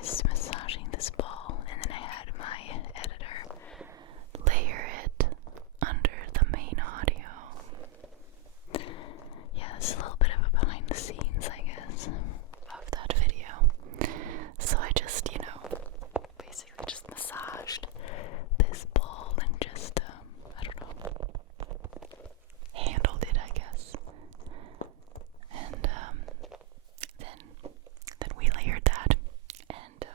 just massaging this ball, and then I had my editor layer it under the main audio. Yeah, it's a little bit of a behind the scenes, I guess, of that video. So I just, basically just massaged this ball and just, I don't know, handled it, I guess. And then we layered that, and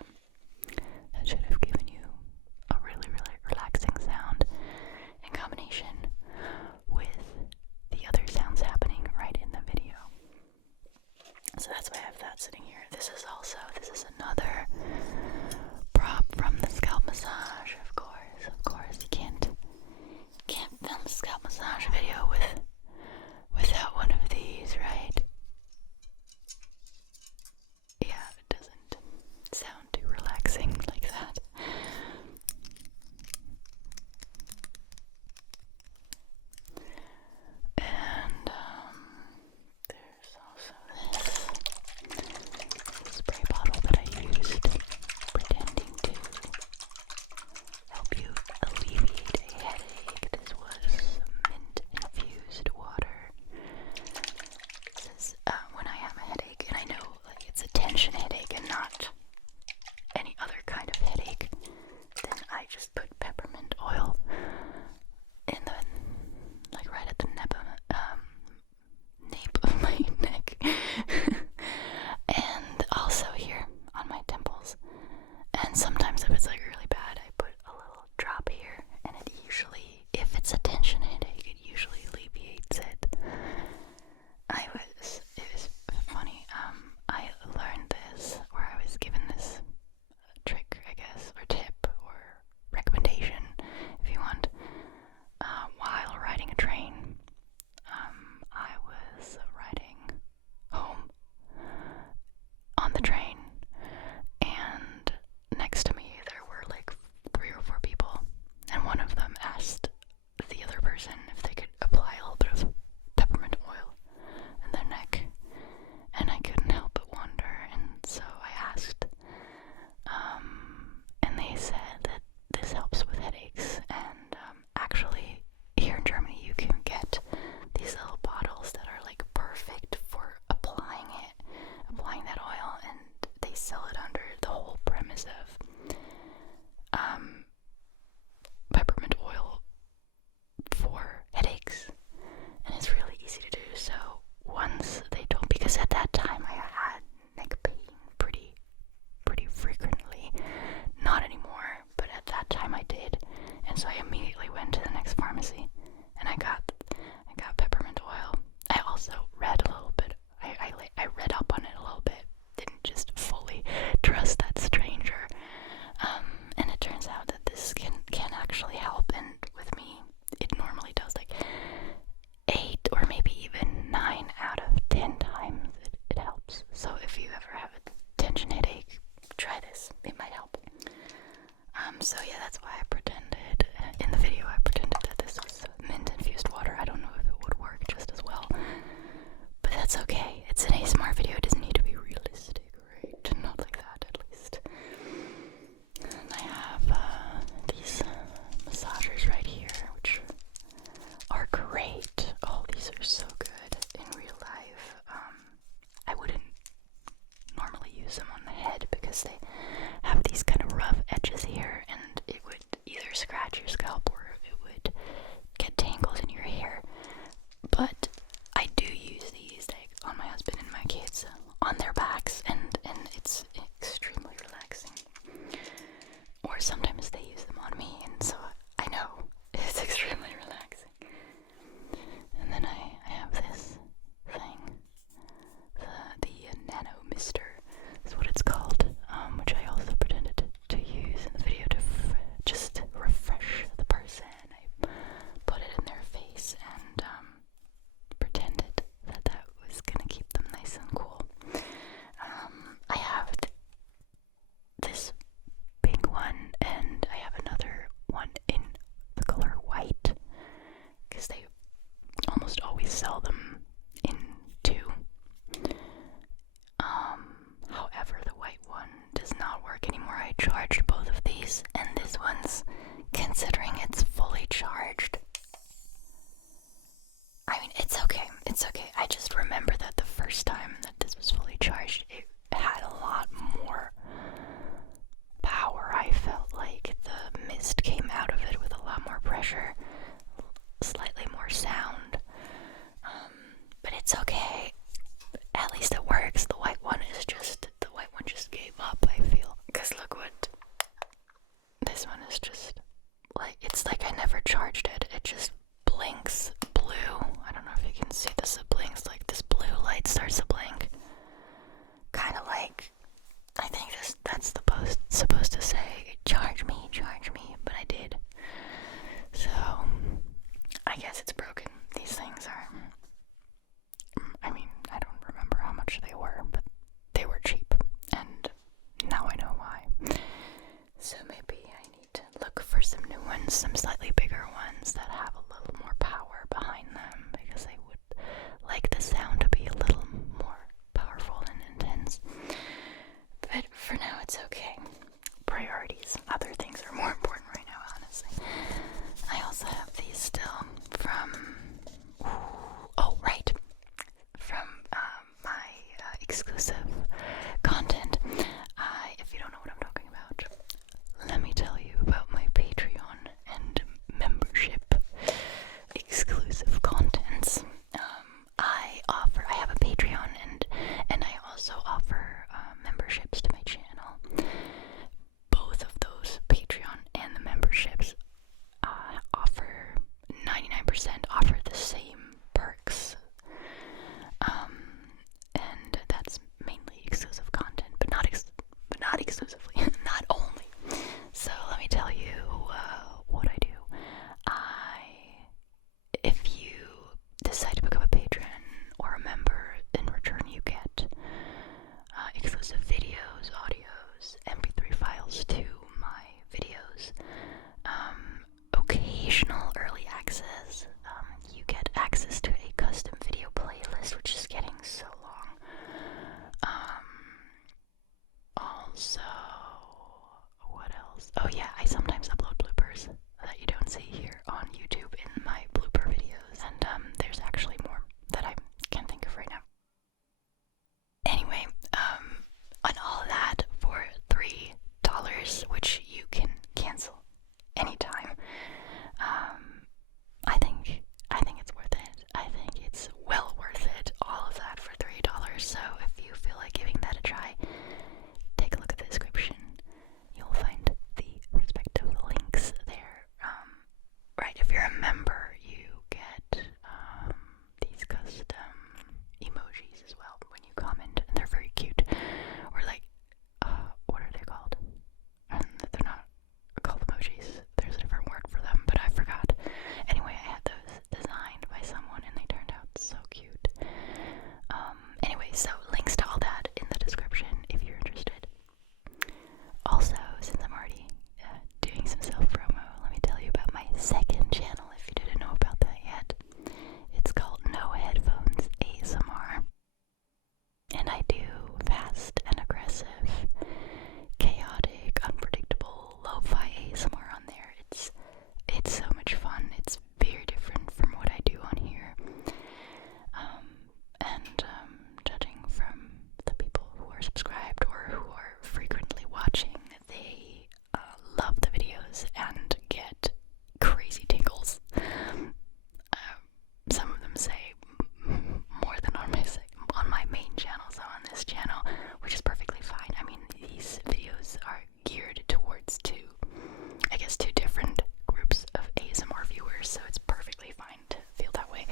that should have given you a really, really relaxing sound in combination with the other sounds happening right in the video. So that's why I have that sitting here. This is another prop from the scalp massage, of course. You can't film a scalp massage video without one of these, right? Yeah, it doesn't sound too relaxing like that. And there's also this spray bottle that I used pretending to help you alleviate a headache. This was mint infused water. This is when I have a headache, and I know it's a tension headache and not any other kind of headache, then I just put peppermint oil in the, right at the nape of my neck, and also here on my temples. And sometimes if it's really bad, I put a little drop here, and it usually, if it's a tension headache, it usually alleviates it. It was funny, I learned this, or I was given this trick, I guess, or tip, or recommendation, if you want, while riding a train. I was riding home on the train, and next to me there were 3 or 4 people, and one of them asked the other person if they could apply a little bit of peppermint oil in their neck, and I couldn't help but wonder, and so I asked, and they said that this helps with headaches, and actually here in Germany you can get these little bottles that are perfect for applying that oil, and they sell it under the whole premise of peppermint oil for headaches, and it's really easy to do. So once they told, because at that time I had neck pain pretty frequently, not anymore, but at that time I did, and so I immediately went to the next pharmacy and I got peppermint oil. I also read a little bit. I read up on it a little bit. Didn't just fully trust that stranger. And it turns out that this can actually help. And with me, it normally does 8 or maybe even 9 out of 10 times it helps. So if you ever have a tension headache, try this. It might help. So yeah, that's why I pretended in the video. I pretended that this was mint infused water. I don't know if it would work just as well, but that's okay. It's an ASMR video. It doesn't need to be realistic, right? Not like that, at least. And I have these massagers right here, which are great. Oh, these are so good in real life. I wouldn't normally use them on the head because they have these kind of rough edges here, and it would either scratch your scalp or it would get tangled in your hair. But I do use these on my husband and my kids on their backs, and it's extremely relaxing. Or sometimes they use them on me, and so I know it's extremely relaxing. And then I have this thing, the Nano Mister is what it's called, which I also pretended to use in the video to just refresh the person then some slightly bigger ones that have a little more power behind them because they would like the sound to be a little more powerful and intense. But for now, it's okay. Priorities. Other things are more important right now, honestly. I also have these still from, from my exclusive content. If you don't know what I'm talking about, let me tell you about my Patreon and membership exclusive contents. I have a Patreon and I also offer memberships to my channel. Both of those, Patreon and the memberships, offer 99% offer the same perks. And that's mainly exclusive content, but not exclusively, not only. So let me tell you what I do. If you decide to become a patron or a member, in return you get exclusive videos, audios, MP3 files to my videos, occasional early access. You get access to a custom video playlist, which is getting so long. Also, what else? Oh yeah, I sometimes upload bloopers that you don't see here on YouTube in my blooper videos, and there's actually more that I can't think of right now. Anyway, on all of that for $3, which you can cancel anytime. I think it's worth it. I think it's well worth it. All of that for $3. So if you feel like giving that a try, take a look at the description. You'll find the respective links there. Right, if you're a member, you get these custom emojis as well when you comment, and they're very cute. Or like, what are they called? And they're not called emojis. There's a different word for them, but I forgot. Anyway, I had those designed by someone, and they turned out so cute. Anyway, so links to all that in the description if you're interested. Also, since I'm already doing some self-promo, let me tell you about my second channel if you didn't know about that yet. It's called No Headphones ASMR. And I do fast and aggressive, chaotic, unpredictable, lo-fi ASMR on there. It's so much fun. It's very different from what I do on here. And judging from the people who are subscribed or who are frequently watching, they love the videos and get crazy tingles. Some of them say more than on my main channel, so on this channel, which is perfectly fine. I mean, these videos are geared towards two different groups of ASMR viewers, so it's perfectly fine to feel that way.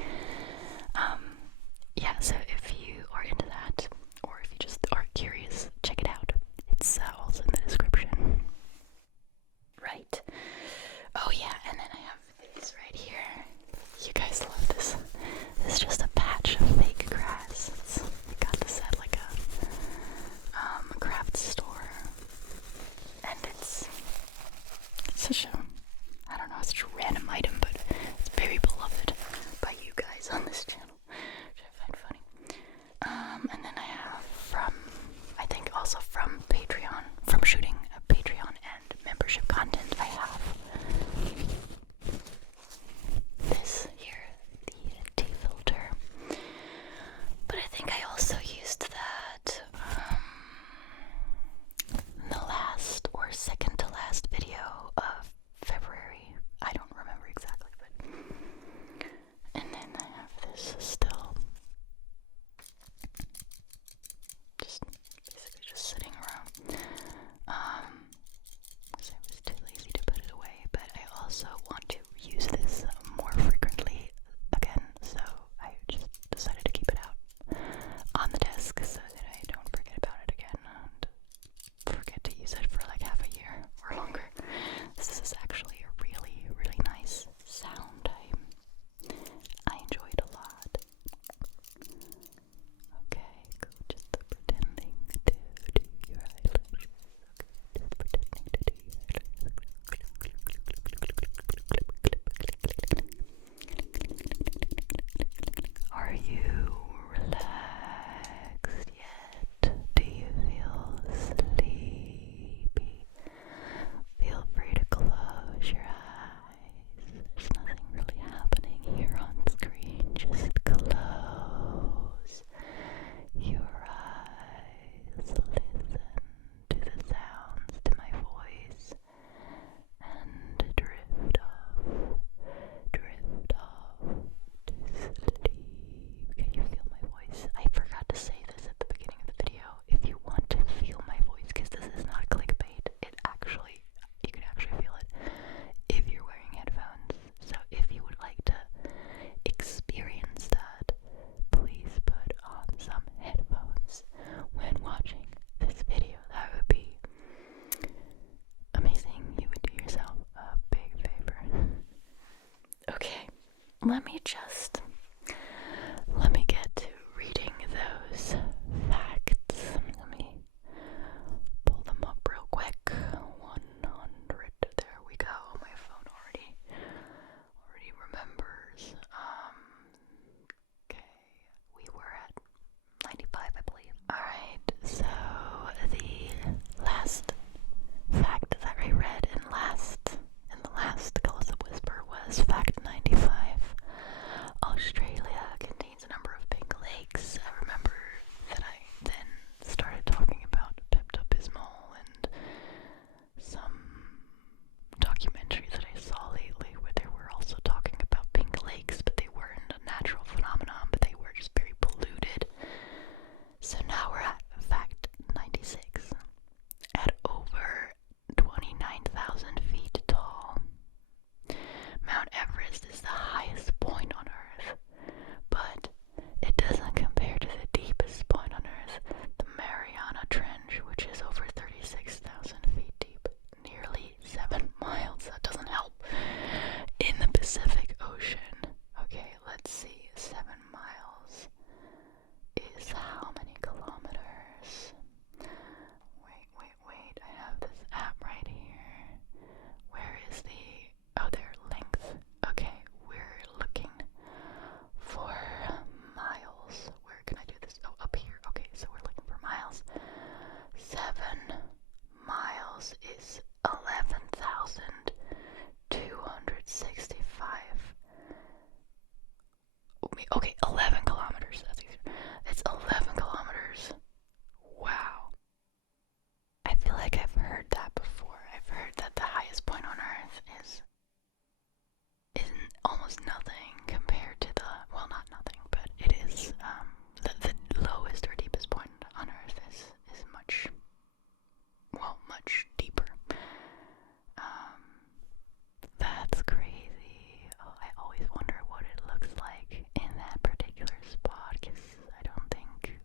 Yeah, so if you are into that, or if you just are curious, check it out. It's also in the description. Right. Oh yeah, and then I have these right here. You guys love this. This is just a patch of fake grass. I got this at like a craft store, and it's such a, I don't know, it's such a random item, but it's very beloved by you guys on this channel, which I find funny. And then I have I think also from Patreon, from shooting a Patreon and membership content, I have this here, the tea filter. But I think I also used that in the last or second to last video of February. I don't remember exactly, but. And then I have this still. Just basically just sitting around. let me get to reading those facts. Let me pull them up real quick. 100. There we go. My phone already remembers. Okay. We were at 95, I believe. Alright, so the last fact that I read in the last Gossip Whisper was fact 95. Australia contains a number of pink lakes. I remember that I then started talking about Pepto-Bismol and some documentary that I saw lately where they were also talking about pink lakes, but they weren't a natural phenomenon, but they were just very polluted. So now we're at fact 96. At over 29,000 feet tall, Mount Everest is the highest point on Earth, but it doesn't compare to the deepest point on Earth, the Mariana Trench, which is over 36,000 feet deep, nearly 7 miles. That doesn't help. In the Pacific Ocean. Okay, let's see. 7 miles is how many kilometers? Wait. I have this app right here. Where is their length? Okay, we're looking for miles. Where can I do this? Oh, up here. Okay, so we're looking for miles. 7 miles is 11,265. Okay, 11 kilometers. That's easier. It's 11 kilometers. Wow. I feel like I've heard that before. I've heard that the highest point on Earth is almost nothing compared to well, not nothing, but it is, the lowest or deepest point on Earth is much deeper. That's crazy. Oh, I always wonder what it looks like in that particular spot, because I don't think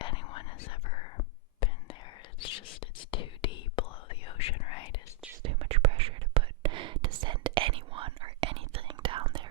anyone has ever been there. It's too deep below the ocean, right? It's just too much pressure to send anyone or anything down there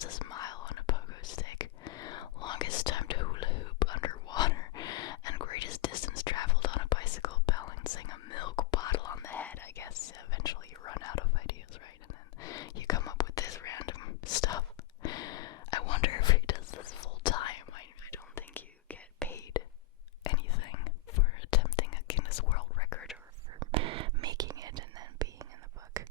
fastest mile on a pogo stick, longest time to hula hoop underwater, and greatest distance traveled on a bicycle balancing a milk bottle on the head. I guess eventually you run out of ideas, right? And then you come up with this random stuff. I wonder if he does this full time. I don't think you get paid anything for attempting a Guinness World Record or for making it and then being in the book.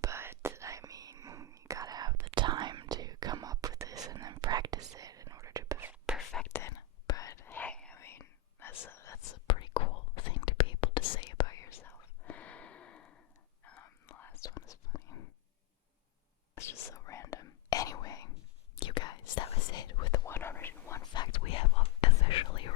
But I mean, you gotta have the time to come up with this and then practice it in order to perfect it. But hey, I mean, that's a pretty cool thing to be able to say about yourself. The last one is funny. It's just so random. Anyway, you guys, that was it with the 101 facts. We have officially